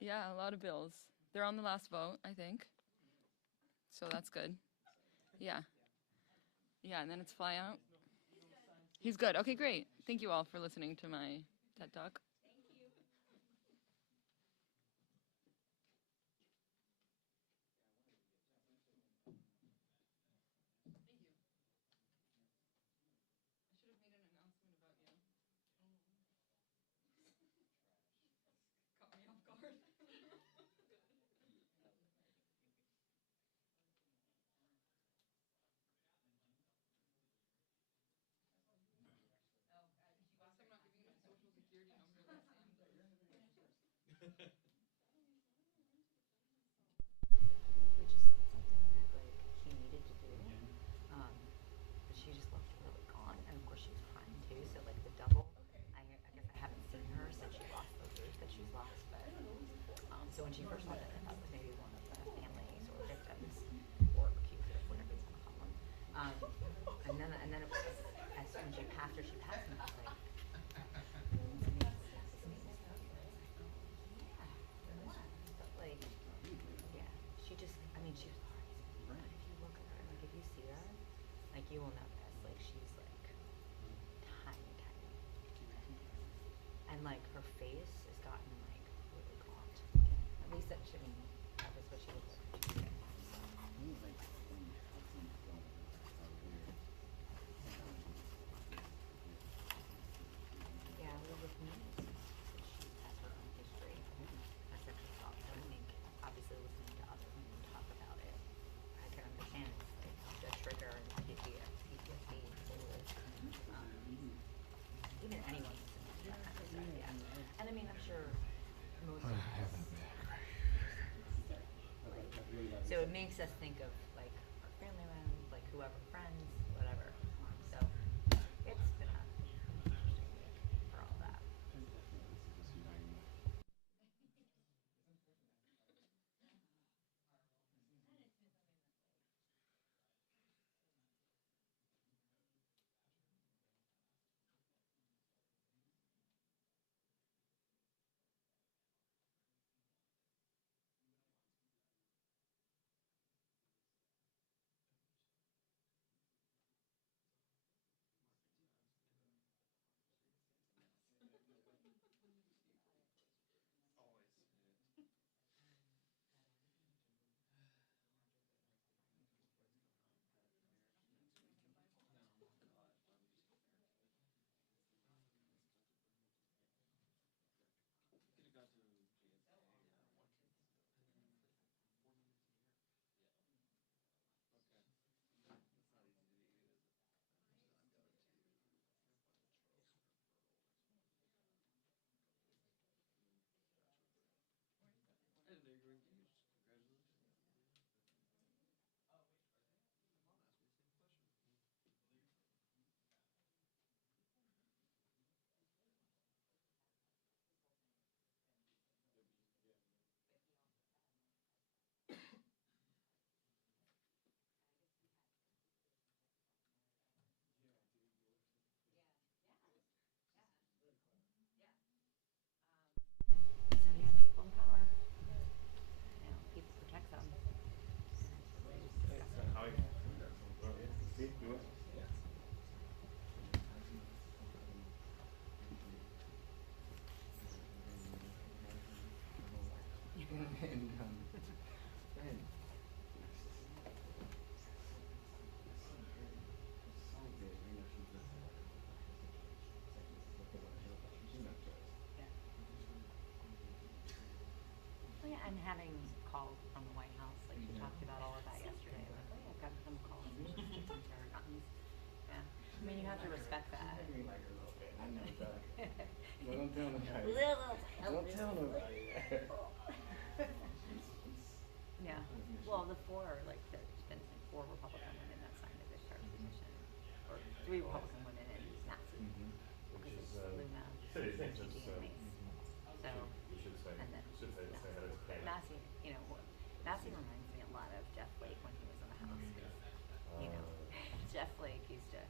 Yeah, a lot of bills. They're on the last vote, I think. So that's good. Yeah. Yeah, and then it's fly out. He's good. Okay, great. Thank you all for listening to my TED Talk. Which is not something that like he needed to do. But she just looked really gone, and of course she was crying too. So like the double. I guess I haven't seen her since she lost the weight that she's lost. But so when she first went in, I thought it was maybe one of the families or victims or accusers, whatever you want to call them. And then it was as when she passed her, she passed me. I was like, but like, yeah, she just. I mean, she was hard. If you look at her, like if you see her, like you will notice, like she's like tiny, tiny, and like her face has gotten like really gaunt. At least that should mean that was what she looked like when she was sick. Yeah, well, with me, since she has her own history, I said she thought, I mean, obviously listening to other women talk about it, I can understand it's like the trigger and PTSD, even anyone listening to that kind of stuff, yeah. And I mean, I'm sure most of us, like, so it makes us think of like our family members, like whoever, friends, whatever. So it's been a interesting week for all that. So yeah, people in power. You know, people protect them. Oh yeah, and having called from the White House, like she talked about all of that yesterday. Like, oh yeah, I've gotten some calls and she's taking care of guns. Yeah, I mean you have to respect that. Don't tell nobody. Don't tell nobody. Yeah. Well, the four, like, there's been like 4 Republican women that signed the discharge petition, or 3 Republican women and Massey, because it's Luna, MTG, and Mace. So, and then Massey, you know, Massey reminds me a lot of Jeff Flake when he was in the House, because, you know, Jeff Flake used to,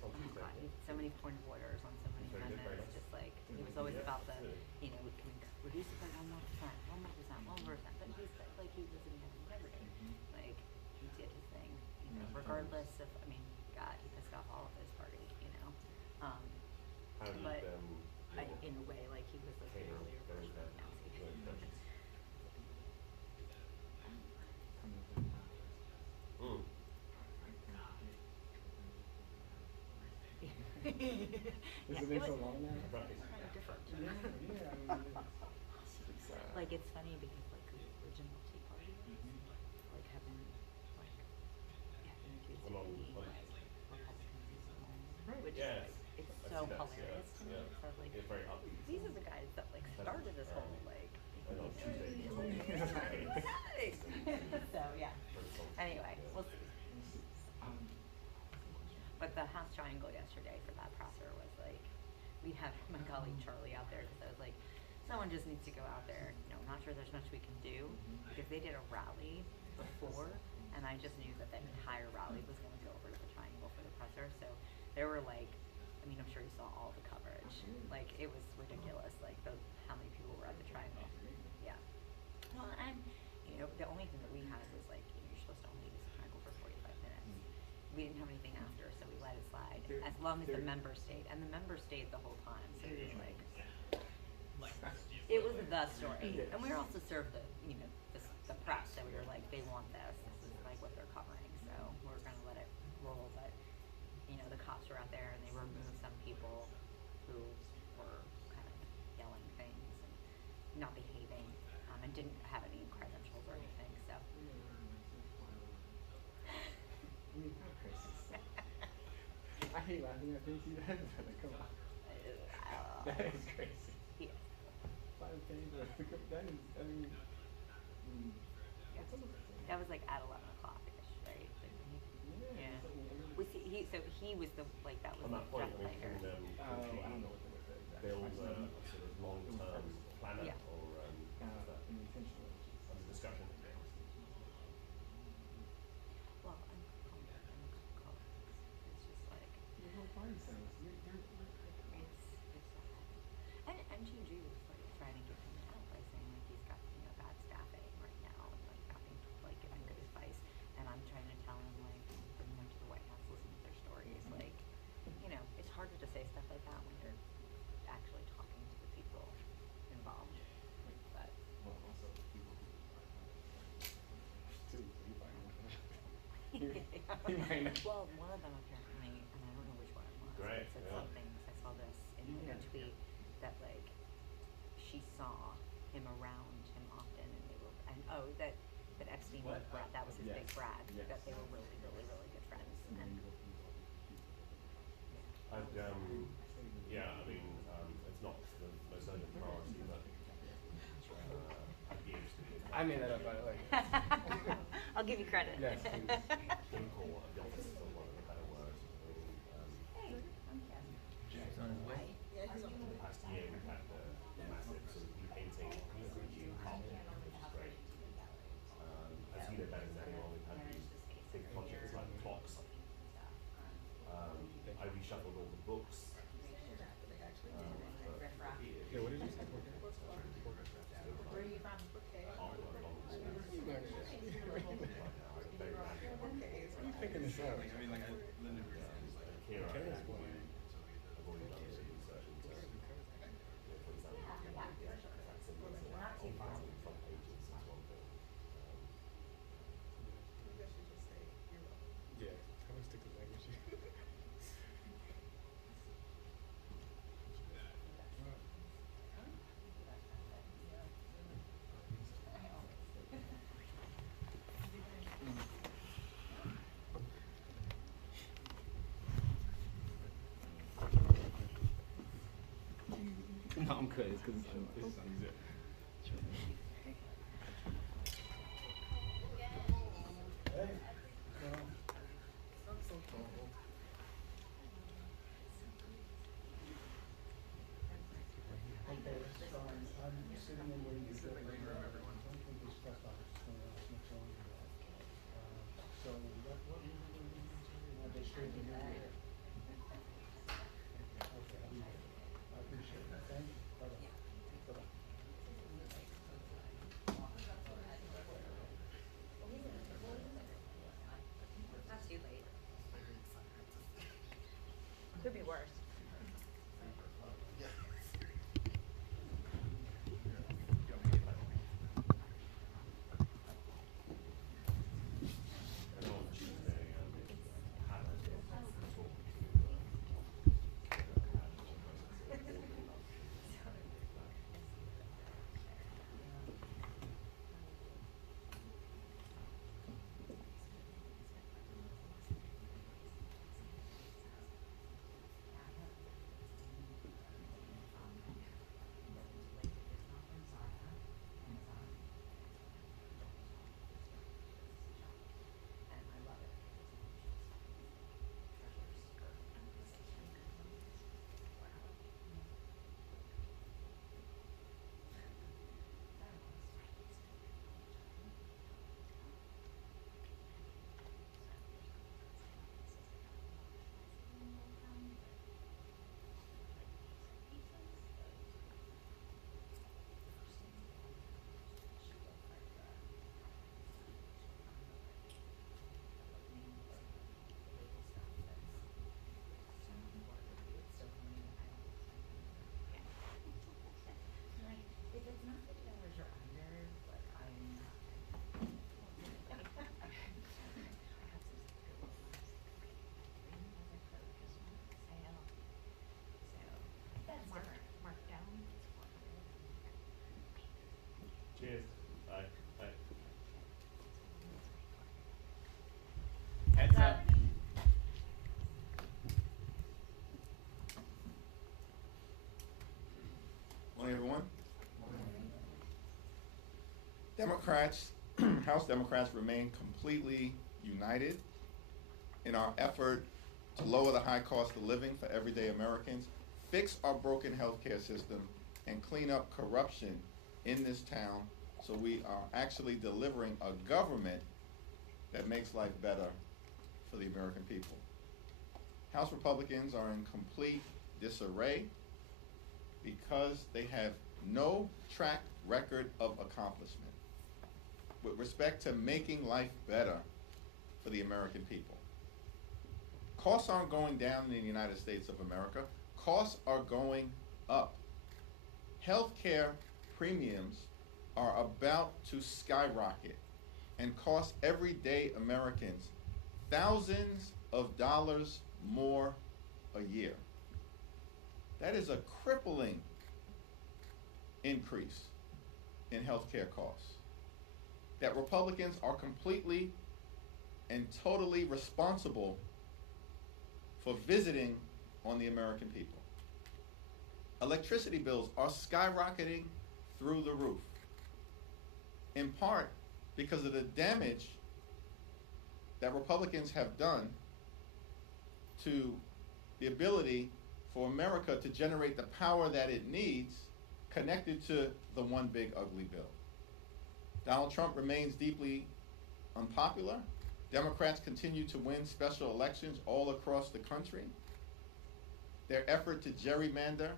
oh my God, he had so many point of orders on so many amendments, just like, he was always about the, you know, we can reduce it by 1 more percent, 1 1%. But he's like he was in integrity. Like he did his thing, you know, regardless of. I mean, God, he pissed off all of his party, you know. How did But in a way, like he was like an earlier version of Nancy. Has it been so long now? Kind of different. Yeah, Like it's funny because like the original Tea Party like having accused of being like Republicans, which is like it's so hilarious to me. So like it's very upbeat. these are the guys that like started this whole like. And on Tuesday, So yeah. Anyway, we'll see. But the House Triangle yesterday for that presser was like, we had my colleague Charlie out there because I was like, someone just needs to go out there. You know, I'm not sure there's much we can do because they did a rally before, and I just knew that the entire rally was going to go over to the Triangle for the presser. So there were like, I mean, I'm sure you saw all the coverage. Like it was ridiculous. Like how many people were at the Triangle. Yeah. Well, and you know, the only thing that we had was like, you know, you're supposed to only use the Triangle for 45 minutes. We didn't have anything after, so we let it slide as long as the members stayed, and the members stayed the whole time. So it was like, it was the story, and we were also served the, you know, the press. So we were like, they want this. This is like what they're covering. So we're gonna let it roll. But you know, the cops were out there, and they removed some people who were kind of yelling things and not behaving, and didn't have any credentials or anything. So. I hate laughing at things he does, but like, come on. That is crazy. Yeah. 5 days, that is, I mean, Yeah. That was like at 11:00ish, right? Like when yeah. He was the like that was on that the point, death I later. mean, I don't know what the word is. Build a sort of long-term planner Yeah. or an intentional under discussion. Well, I'm colleagues. It's just like Your whole party sounds. it's sad. And GG was like trying to get him out by saying like he's got, you know, bad staffing right now and like having like giving good advice. And I'm trying to tell him like bring them to the White House, listen to their stories. Like, you know, it's harder to say stuff like that when you're actually talking to the people involved. But Well, also people who too, so you might know. He might know. Well, one of them apparently, and I don't know which one it was, Right, but said yeah. something, 'cause I saw this in a tweet, that like, she saw him around him often, and they were, and that Epstein was Brad, that was his Yes. big Brad, Yes. that they were really, really, really good friends, and I'd, yeah, I mean, it's not the most urgent priority, but I'd be interested. I made that up, by the way. I'll give you credit. Yes, please. Clinical adults, for want of a better word. Hey, I'm Kathy. The past year, we've had the massive sort of repainting of the new carpet, which is great. As you know better than anyone, we've had these big projects like the clocks. I reshuffled all the books. Yeah, what did you say? Where are you from? Picking this out. I mean, like, I lived in Here I am. I've already done some research into, for example, facsimiles of old front pages is one thing. Yeah, I'm gonna stick to language. No, I'm good. It's because it's easier. Hey, I'm so cold. Okay, so I'm sitting in where you sit right now. I don't think this stuff is going to last much longer. So what were you doing? They straighten you here. Okay, I'll be there. I appreciate it. Thank you. Bye-bye. Bye-bye. Democrats, House Democrats remain completely united in our effort to lower the high cost of living for everyday Americans, fix our broken healthcare system, and clean up corruption in this town so we are actually delivering a government that makes life better for the American people. House Republicans are in complete disarray because they have no track record of accomplishment with respect to making life better for the American people. Costs aren't going down in the United States of America. Costs are going up. Healthcare premiums are about to skyrocket and cost everyday Americans thousands of dollars more a year. That is a crippling increase in healthcare costs that Republicans are completely and totally responsible for visiting on the American people. Electricity bills are skyrocketing through the roof, in part because of the damage that Republicans have done to the ability for America to generate the power that it needs connected to the one big ugly bill. Donald Trump remains deeply unpopular. Democrats continue to win special elections all across the country. Their effort to gerrymander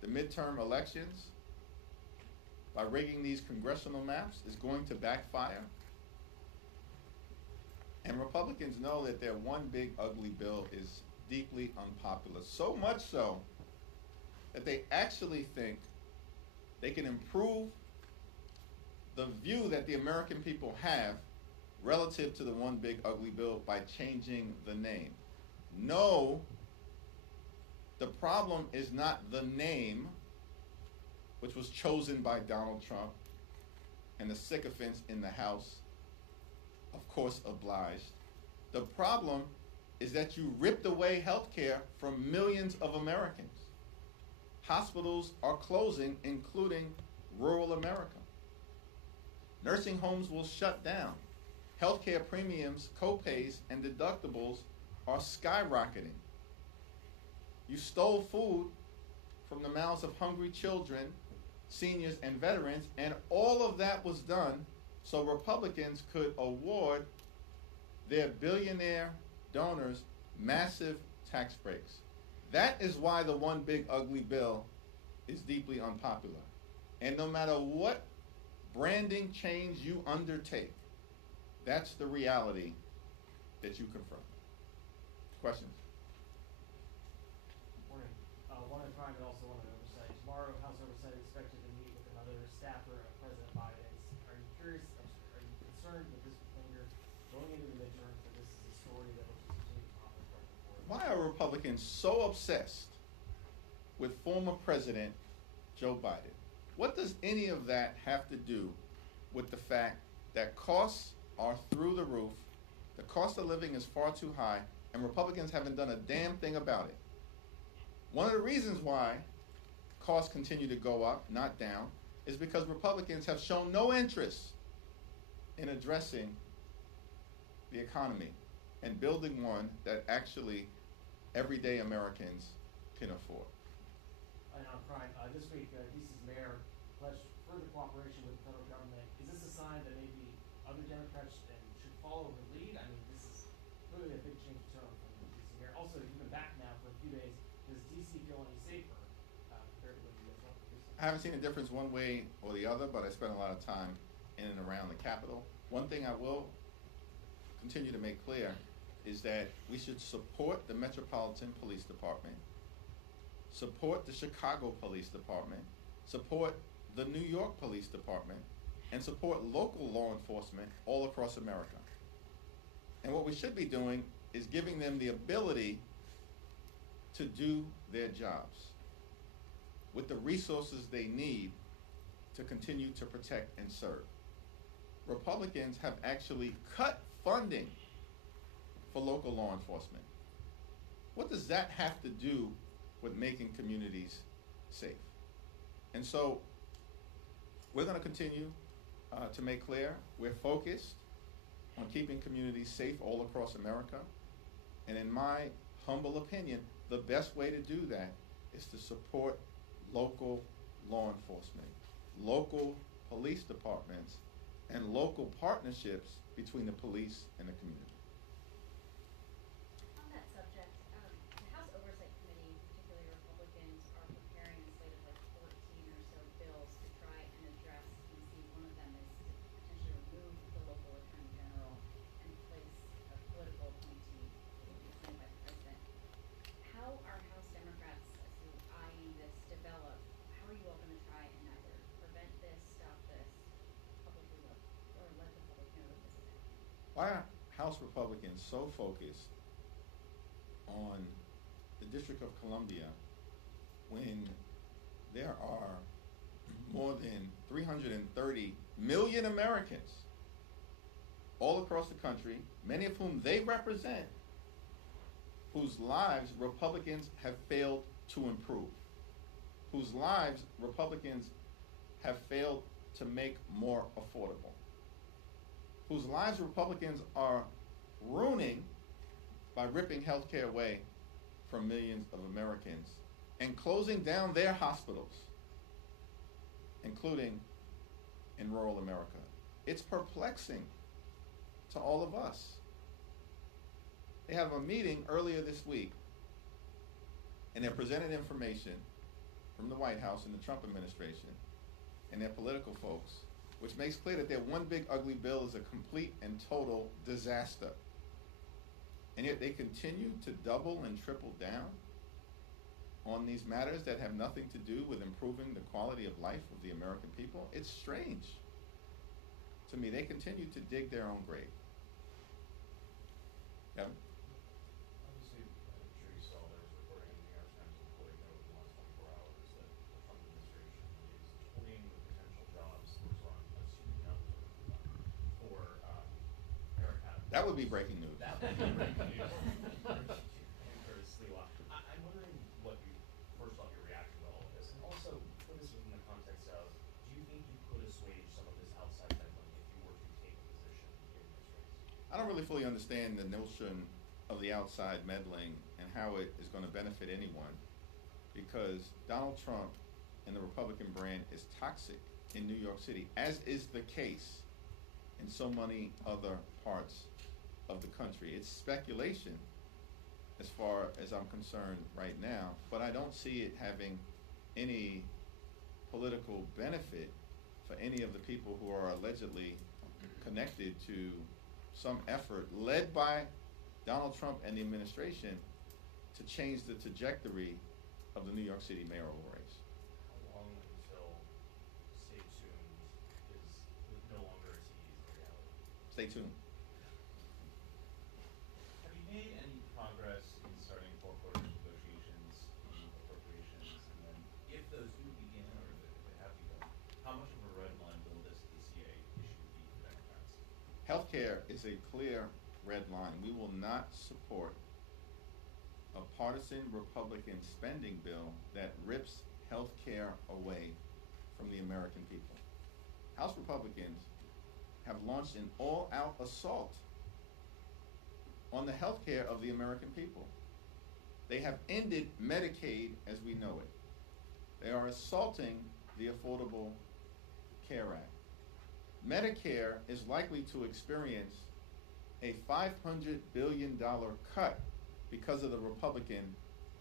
the midterm elections by rigging these congressional maps is going to backfire. And Republicans know that their one big ugly bill is deeply unpopular, so much so that they actually think they can improve the view that the American people have relative to the one big ugly bill by changing the name. No, the problem is not the name, which was chosen by Donald Trump and the sycophants in the House, of course, obliged. The problem is that you ripped away health care from millions of Americans. Hospitals are closing, including rural America. Nursing homes will shut down. Healthcare premiums, copays, and deductibles are skyrocketing. You stole food from the mouths of hungry children, seniors, and veterans, and all of that was done so Republicans could award their billionaire donors massive tax breaks. That is why the one big ugly bill is deeply unpopular. And no matter what branding change you undertake, that's the reality that you confront. Questions? Morning. One at a time, but also one on oversight. Tomorrow, House Oversight is expected to meet with another staffer of President Biden's. Are you concerned that this linger going into the midterms, that this is a story that will just continue to pop up going forward? Why are Republicans so obsessed with former President Joe Biden? What does any of that have to do with the fact that costs are through the roof, the cost of living is far too high, and Republicans haven't done a damn thing about it? One of the reasons why costs continue to go up, not down, is because Republicans have shown no interest in addressing the economy and building one that actually everyday Americans can afford. And on crime, this week, DC's mayor pledged further cooperation with the federal government. Is this a sign that maybe other Democrats should follow her lead? I mean, this is clearly a big change of tone from the DC mayor. Also, you've been back now for a few days. Does DC feel any safer compared to when you guys left recently? I haven't seen a difference one way or the other, but I spent a lot of time in and around the Capitol. One thing I will continue to make clear is that we should support the Metropolitan Police Department, support the Chicago Police Department, support the New York Police Department, and support local law enforcement all across America. And what we should be doing is giving them the ability to do their jobs with the resources they need to continue to protect and serve. Republicans have actually cut funding for local law enforcement. What does that have to do with making communities safe? And so we're going to continue to make clear, we're focused on keeping communities safe all across America. And in my humble opinion, the best way to do that is to support local law enforcement, local police departments, and local partnerships between the police and the community. On that subject, the House Oversight Committee, particularly Republicans, are preparing a slate of like 14 or so bills to try and address D.C. One of them is to potentially remove the local attorney general and place a political appointee who will be appointed by the president. How are House Democrats, as you're eyeing this develop, how are you all going to try and either prevent this, stop this, publicly let the public know that this is happening? Why are House Republicans so focused on the District of Columbia when there are more than 330 million Americans all across the country, many of whom they represent, whose lives Republicans have failed to improve, whose lives Republicans have failed to make more affordable, whose lives Republicans are ruining by ripping health care away from millions of Americans and closing down their hospitals, including in rural America. It's perplexing to all of us. They have a meeting earlier this week, and they're presented information from the White House and the Trump administration and their political folks, which makes clear that their one big ugly bill is a complete and total disaster. And yet they continue to double and triple down on these matters that have nothing to do with improving the quality of life of the American people. It's strange to me. They continue to dig their own grave. Kevin? Obviously, I'm sure you saw there was reporting in the New York Times and Politico in the last 24 hours that the Trump administration is toying with potential jobs for Eric Adams. That would be breaking news. That would be breaking news. I'm wondering what you, first off, your reaction to all of this, and also put this within the context of, do you think you could assuage some of this outside meddling if you were to take a position in this race? I don't really fully understand the notion of the outside meddling and how it is going to benefit anyone, because Donald Trump and the Republican brand is toxic in New York City, as is the case in so many other parts of the country. It's speculation as far as I'm concerned right now, but I don't see it having any political benefit for any of the people who are allegedly connected to some effort led by Donald Trump and the administration to change the trajectory of the New York City mayoral race. How long until stay tuned is no longer a tease in reality? Stay tuned. Have you made any progress in starting foreclosure negotiations in appropriations? And then if those do begin, or if they have begun, how much of a red line will this ACA issue be for Democrats? Healthcare is a clear red line. We will not support a partisan Republican spending bill that rips health care away from the American people. House Republicans have launched an all-out assault on the health care of the American people. They have ended Medicaid as we know it. They are assaulting the Affordable Care Act. Medicare is likely to experience a $500 billion cut because of the Republican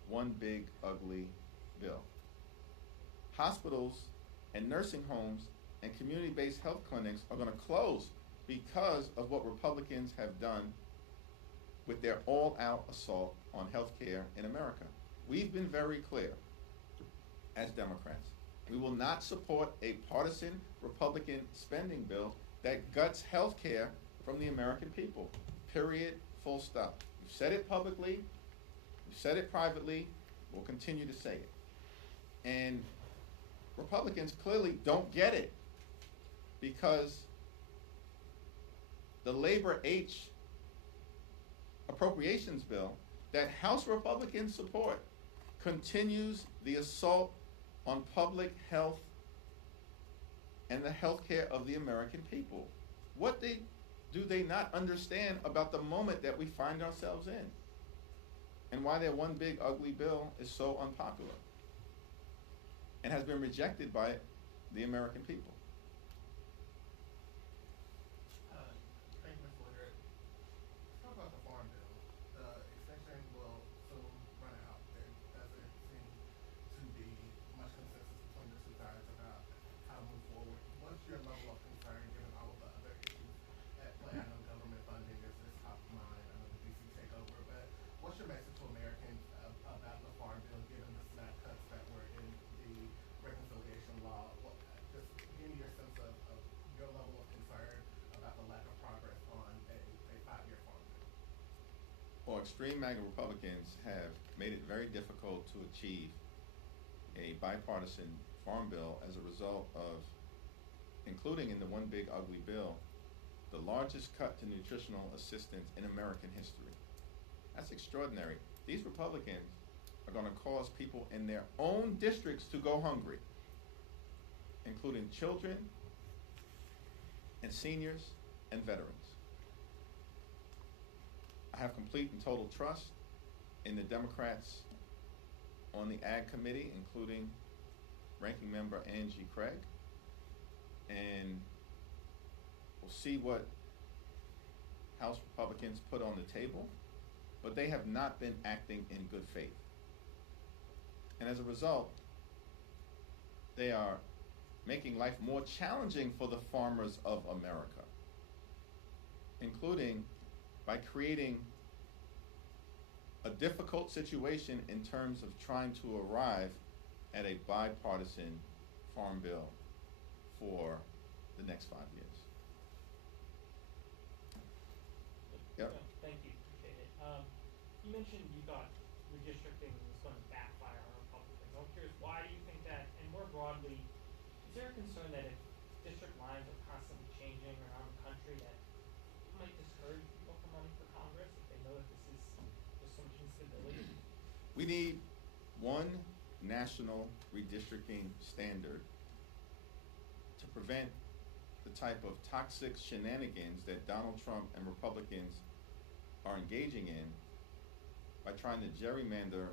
one big ugly bill. Hospitals and nursing homes and community-based health clinics are going to close because of what Republicans have done with their all-out assault on health care in America. We've been very clear as Democrats. We will not support a partisan Republican spending bill that guts health care from the American people. Period. Full stop. We've said it publicly. We've said it privately. We'll continue to say it. And Republicans clearly don't get it because the Labor H appropriations bill that House Republicans support continues the assault on public health and and the health care of the American people. What do they not understand about the moment that we find ourselves in? And why their one big ugly bill is so unpopular and has been rejected by the American people. Thank you, Mr. Leader. Let's talk about the farm bill. The extension will soon run out. There doesn't seem to be much consensus between the two sides about how to move forward. What's your level of concern given all of the other issues at play? I know government funding is top of mind. I know the DC takeover, but what's your message to Americans about the farm bill given the SNAP cuts that were in the reconciliation law? Just give me your sense of your level of concern about the lack of progress on a 5-year farm bill. Well, extreme MAGA Republicans have made it very difficult to achieve a bipartisan farm bill as a result of including in the one big ugly bill the largest cut to nutritional assistance in American history. That's extraordinary. These Republicans are going to cause people in their own districts to go hungry, including children and seniors and veterans. I have complete and total trust in the Democrats on the Ag Committee, including Ranking Member Angie Craig, and we'll see what House Republicans put on the table, but they have not been acting in good faith. And as a result, they are making life more challenging for the farmers of America, including by creating a difficult situation in terms of trying to arrive at a bipartisan farm bill for the next 5 years. Yep. Thank you, appreciate it. You mentioned you thought redistricting was going to backfire on Republicans. I'm curious, why do you think that? And more broadly, is there a concern that if district lines are constantly changing around the country that might discourage people from running for Congress if they know that this is just so much instability? We need one national redistricting standard to prevent the type of toxic shenanigans that Donald Trump and Republicans are engaging in by trying to gerrymander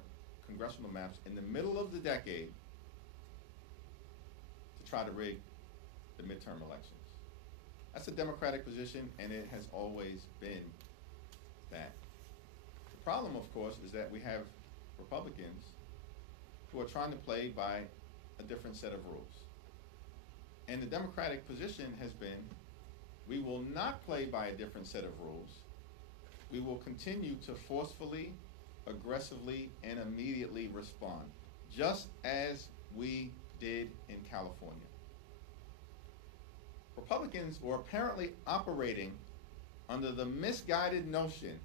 congressional maps in the middle of the decade to try to rig the midterm elections. That's a Democratic position, and it has always been that. The problem, of course, is that we have Republicans who are trying to play by a different set of rules. And the Democratic position has been, we will not play by a different set of rules. We will continue to forcefully, aggressively, and immediately respond, just as we did in California. Republicans were apparently operating under the misguided notion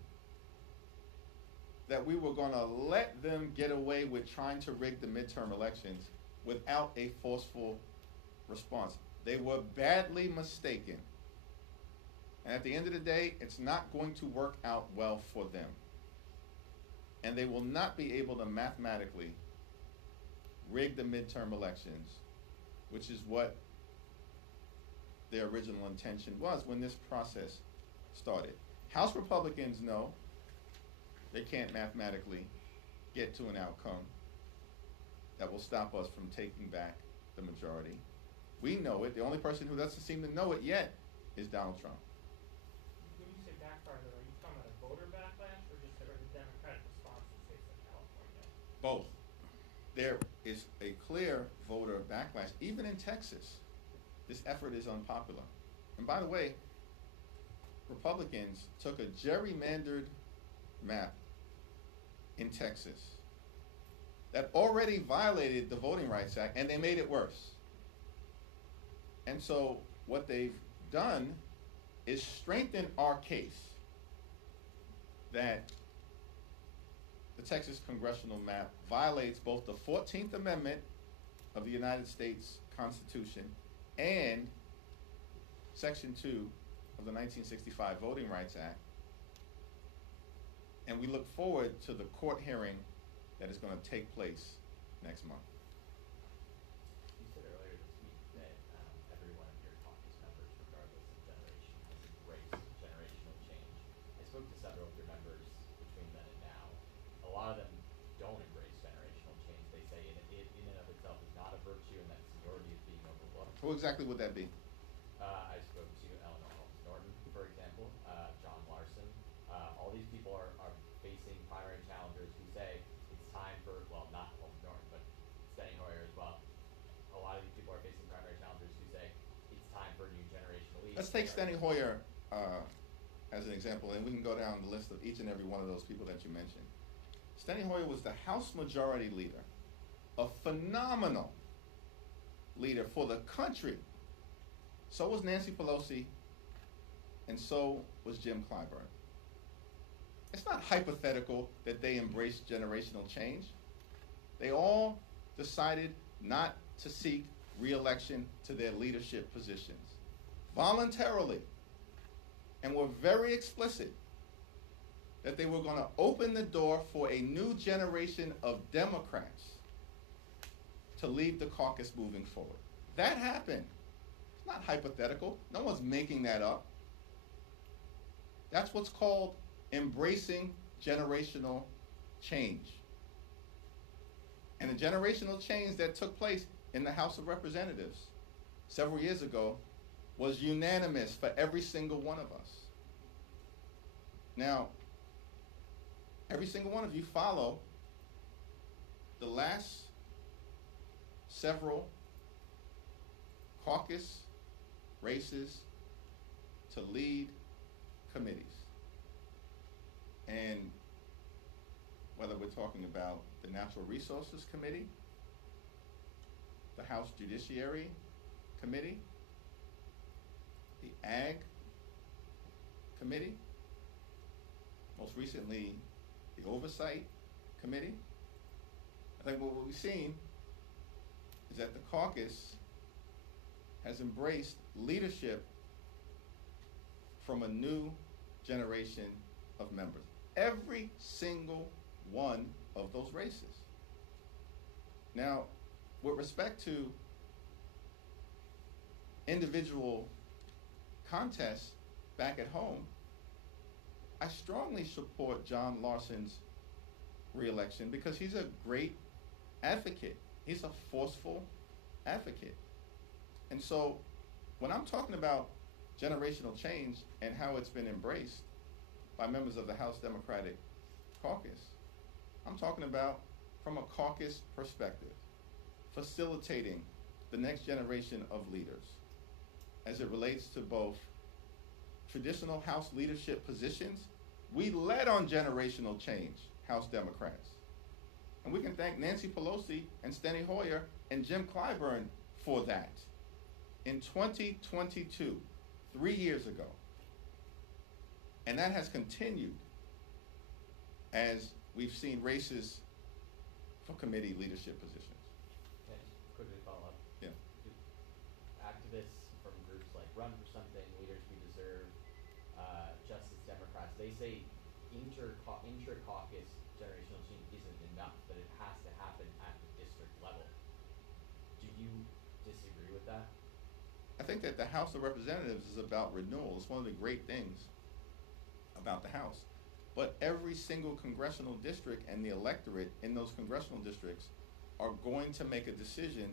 that we were going to let them get away with trying to rig the midterm elections without a forceful response. They were badly mistaken. And at the end of the day, it's not going to work out well for them. And they will not be able to mathematically rig the midterm elections, which is what their original intention was when this process started. House Republicans know they can't mathematically get to an outcome that will stop us from taking back the majority. We know it. The only person who doesn't seem to know it yet is Donald Trump. When you say backfire, though, are you talking about a voter backlash or just a Democratic response in states like California? Both. There is a clear voter backlash. Even in Texas, this effort is unpopular. And by the way, Republicans took a gerrymandered map in Texas that already violated the Voting Rights Act, and they made it worse. And so what they've done is strengthen our case that the Texas congressional map violates both the 14th Amendment of the United States Constitution and Section 2 of the 1965 Voting Rights Act. And we look forward to the court hearing that is going to take place next month. You said earlier this week that everyone in Who exactly would that be? I spoke to Eleanor Holmes Norton, for example, John Larson. All these people are facing primary challengers who say it's time for, well, not Holmes Norton, but Steny Hoyer as well. A lot of these people are facing primary challengers who say it's time for a new generation to lead. Let's take Steny Hoyer as an example, and we can go down the list of each and every one of those people that you mentioned. Steny Hoyer was the House Majority Leader, a phenomenal leader for the country. So was Nancy Pelosi, and so was Jim Clyburn. It's not hypothetical that they embraced generational change. They all decided not to seek re-election to their leadership positions voluntarily, and were very explicit that they were going to open the door for a new generation of Democrats to lead the caucus moving forward. That happened. It's not hypothetical. No one's making that up. That's what's called embracing generational change. And the generational change that took place in the House of Representatives several years ago was unanimous for every single one of us. Now, every single one of you follow the last several caucus races to lead committees. And whether we're talking about the Natural Resources Committee, the House Judiciary Committee, the Ag Committee, most recently the Oversight Committee, I think what we've seen is that the caucus has embraced leadership from a new generation of members. Every single one of those races. Now, with respect to individual contests back at home, I strongly support John Larson's re-election because he's a great advocate. He's a forceful advocate. And so when I'm talking about generational change and how it's been embraced by members of the House Democratic Caucus, I'm talking about from a caucus perspective, facilitating the next generation of leaders as it relates to both traditional House leadership positions. We led on generational change, House Democrats. And we can thank Nancy Pelosi and Steny Hoyer and Jim Clyburn for that. In 2022, 3 years ago. And that has continued as we've seen races for committee leadership positions. Can I just quickly follow up? Yeah. Activists from groups like Run for Something, Leaders We Deserve, Justice Democrats, they say inter-caucus generational change isn't enough, that it has to happen at the district level. Do you disagree with that? I think that the House of Representatives is about renewal. It's one of the great things about the House. But every single congressional district and the electorate in those congressional districts are going to make a decision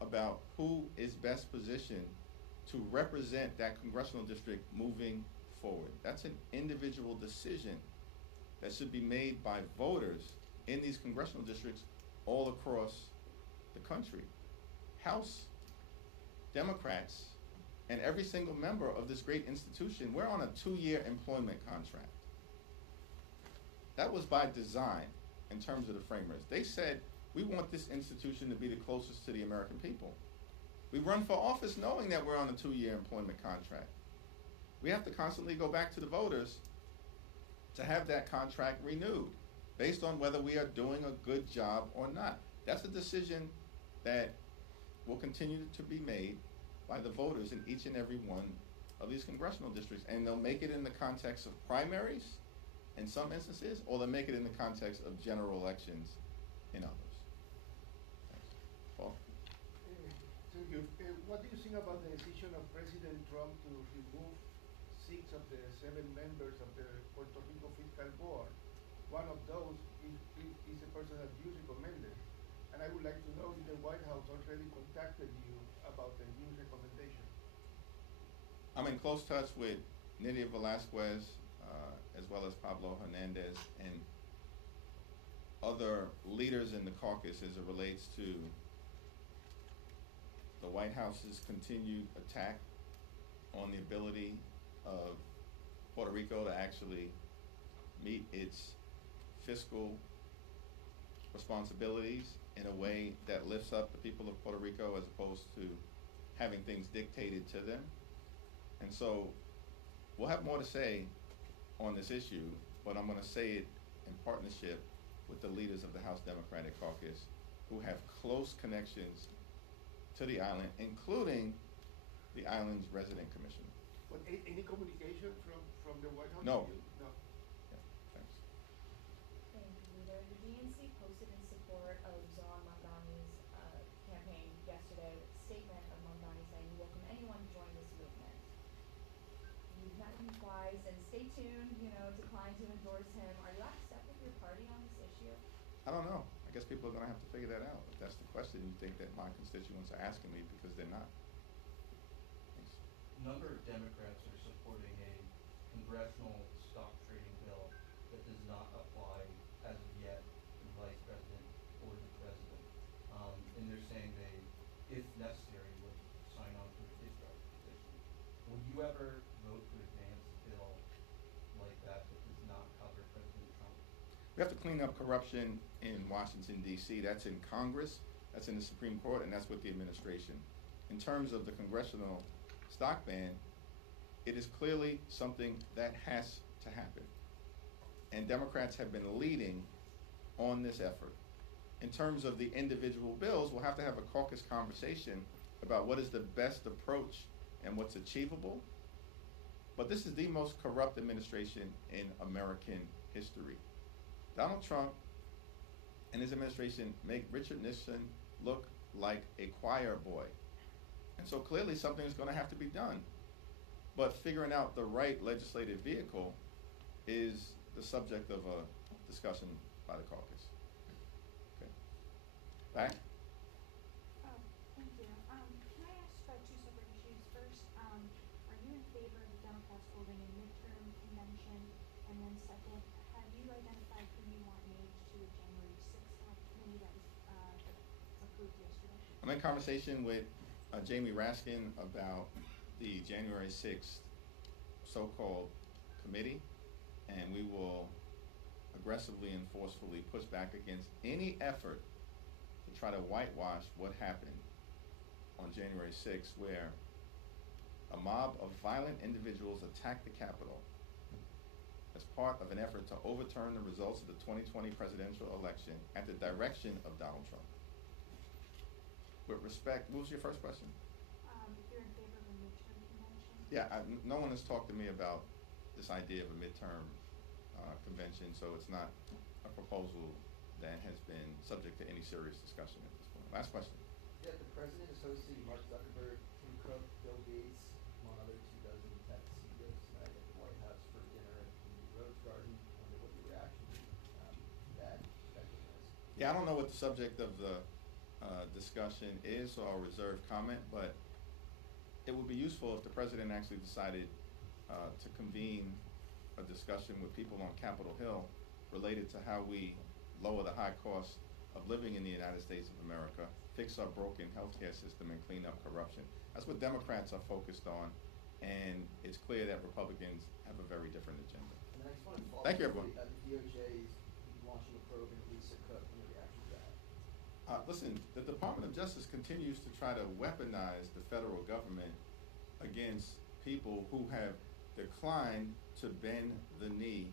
about who is best positioned to represent that congressional district moving forward. That's an individual decision that should be made by voters in these congressional districts all across the country. House Democrats and every single member of this great institution, we're on a 2-year employment contract. That was by design in terms of the framers. They said, we want this institution to be the closest to the American people. We run for office knowing that we're on a 2-year employment contract. We have to constantly go back to the voters to have that contract renewed based on whether we are doing a good job or not. That's a decision that will continue to be made by the voters in each and every one of these congressional districts. And they'll make it in the context of primaries in some instances, or they'll make it in the context of general elections in others. Thanks. Paul? Thank you. What do you think about the decision of President Trump to remove 6 of the 7 members of the Puerto Rico Fiscal Board? One of those is a person that you recommended. And I would like to know if the White House already contacted you about about the new recommendation? I'm in close touch with Nydia Velasquez, as well as Pablo Hernandez and other leaders in the caucus as it relates to the White House's continued attack on the ability of Puerto Rico to actually meet its fiscal responsibilities in a way that lifts up the people of Puerto Rico as opposed to having things dictated to them. And so we'll have more to say on this issue, but I'm going to say it in partnership with the leaders of the House Democratic Caucus who have close connections to the island, including the island's resident commissioner. But any communication from the White House? No. to you? No. Yeah, thanks. Thank you, Leader. The DNC posted in support of Zoran Mamdani's campaign yesterday with a statement of Mamdani saying we welcome anyone to join this movement. You've met him twice, and stay tuned, declined to endorse him. Are you at step with your party on this issue? I don't know. I guess people are going to have to figure that out. If that's the question you think that my constituents are asking me, because they're not. Thanks. A number of Democrats are supporting a congressional stock trading bill that does not apply as of yet to the vice president or the president. And they're saying they, if necessary, would sign on to a discharge petition. Would you ever vote to advance a bill like that that does not cover President Trump? We have to clean up corruption in Washington, D.C. That's in Congress, that's in the Supreme Court, and that's with the administration. In terms of the congressional stock ban, it is clearly something that has to happen. And Democrats have been leading on this effort. In terms of the individual bills, we'll have to have a caucus conversation about what is the best approach and what's achievable. But this is the most corrupt administration in American history. Donald Trump and his administration make Richard Nixon look like a choir boy. And so clearly something is going to have to be done. But figuring out the right legislative vehicle is the subject of a discussion by the caucus. Okay. Back? Oh, thank you. Can I ask about two separate issues? First, are you in favor of the Democrats holding a midterm convention? And then second, have you identified who you want named to a January 6th committee that was approved yesterday? I'm in conversation with Jamie Raskin about the January 6th so-called committee, and we will aggressively and forcefully push back against any effort to try to whitewash what happened on January 6th, where a mob of violent individuals attacked the Capitol as part of an effort to overturn the results of the 2020 presidential election at the direction of Donald Trump. With respect, what was your first question? If you're in favor of a midterm convention? Yeah, no one has talked to me about this idea of a midterm convention, so it's not a proposal that has been subject to any serious discussion at this point. Last question. Yeah, the president is hosting Mark Zuckerberg, Tim Cook, Bill Gates, among other 24 tech CEOs tonight at the White House for dinner at the Rose Garden. I wonder what your reaction to that is. Yeah, I don't know what the subject of the discussion is, so I'll reserve comment, but it would be useful if the president actually decided to convene a discussion with people on Capitol Hill related to how we lower the high cost of living in the United States of America, fix our broken healthcare system, and clean up corruption. That's what Democrats are focused on, and it's clear that Republicans have a very different agenda. And I just want to follow Thank you, everyone. The DOJ is launching a probe into Lisa Cook and your reaction to that. Listen, the Department of Justice continues to try to weaponize the federal government against people who have declined to bend the knee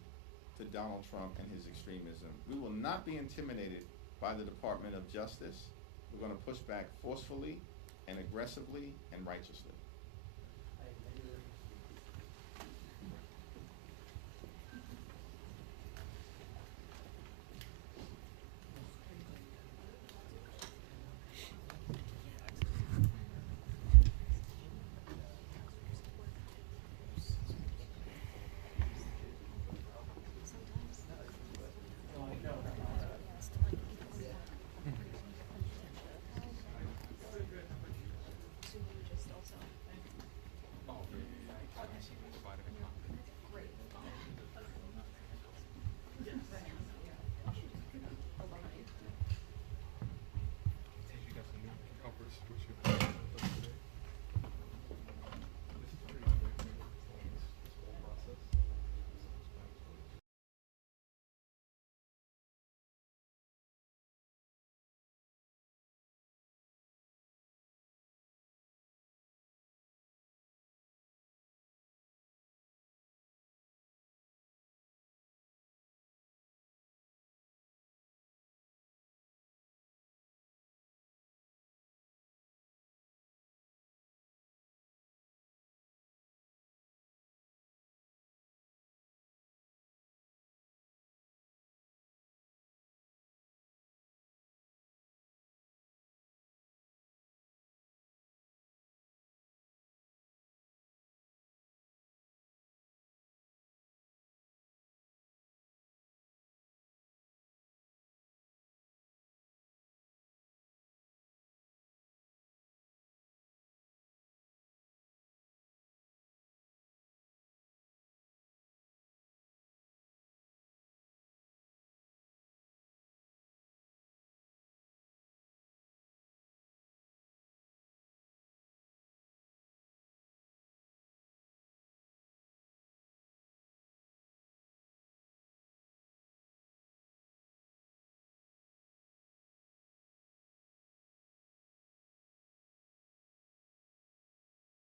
to Donald Trump and his extremism. We will not be intimidated by the Department of Justice. We're going to push back forcefully and aggressively and righteously.